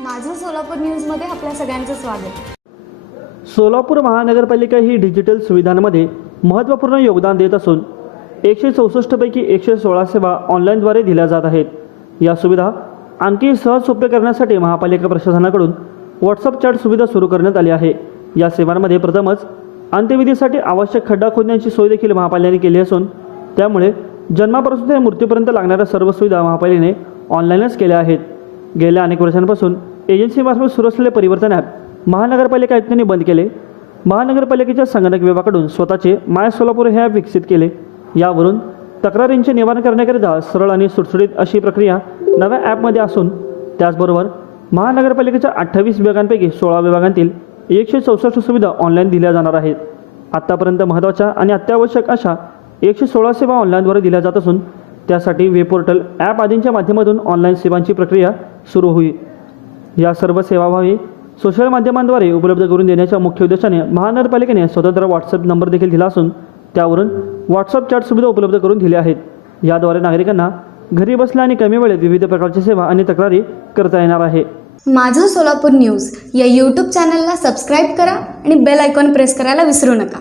माझं सोलापूर न्यूजमध्ये आपल्या सगळ्यांचं स्वागत. सोलापूर महानगरपालिका ही डिजिटल सुविधांमध्ये महत्त्वपूर्ण योगदान देत असून एकशे चौसष्टपैकी एकशे सोळा सेवा ऑनलाईनद्वारे दिल्या जात आहेत. या सुविधा आणखी सहज सोपे करण्यासाठी महापालिका प्रशासनाकडून व्हॉट्सअप चॅट सुविधा सुरू करण्यात आली आहे. या सेवांमध्ये प्रथमच अंत्यविधीसाठी आवश्यक खड्डा खोदण्याची सोय देखील महापालिकेने केली असून त्यामुळे जन्मापासून ते मृत्यूपर्यंत लागणाऱ्या सर्व सुविधा महापालिकेने ऑनलाईनच केल्या आहेत. गेल्या अनेक वर्षांपासून एजन्सीमार्फत सुरू असलेले परिवर्तन ॲप महानगरपालिका आयुक्तांनी बंद केले. महानगरपालिकेच्या संगणक विभागाकडून स्वतःचे माय सोलापूर हे ॲप विकसित केले. यावरून तक्रारींचे निवारण करण्याकरिता सरळ आणि सुटसुटीत अशी प्रक्रिया नव्या ॲपमध्ये असून त्याचबरोबर महानगरपालिकेच्या अठ्ठावीस विभागांपैकी सोळा विभागांतील एकशे चौसष्ट सुविधा ऑनलाईन दिल्या जाणार आहेत. आत्तापर्यंत महत्त्वाच्या आणि अत्यावश्यक अशा एकशे सोळा सेवा ऑनलाईनद्वारे दिल्या जात असून त्यासाठी वेबपोर्टल ॲप आदींच्या माध्यमातून ऑनलाईन सेवांची प्रक्रिया सुरू होईल. या सर्व सेवाभावी सोशल माध्यमांद्वारे उपलब्ध करून देण्याच्या मुख्य उद्देशाने महानगरपालिकेने स्वतंत्र व्हॉट्सअप नंबर देखील दिला असून त्यावरून व्हॉट्सअप चॅट सुविधा उपलब्ध करून दिल्या आहेत. याद्वारे नागरिकांना घरी बसल्या आणि कमी वेळेत विविध प्रकारच्या सेवा आणि तक्रारी करता येणार आहे. माझं सोलापूर न्यूज या यूट्यूब चॅनलला सबस्क्राईब करा आणि बेल आयकॉन प्रेस करायला विसरू नका.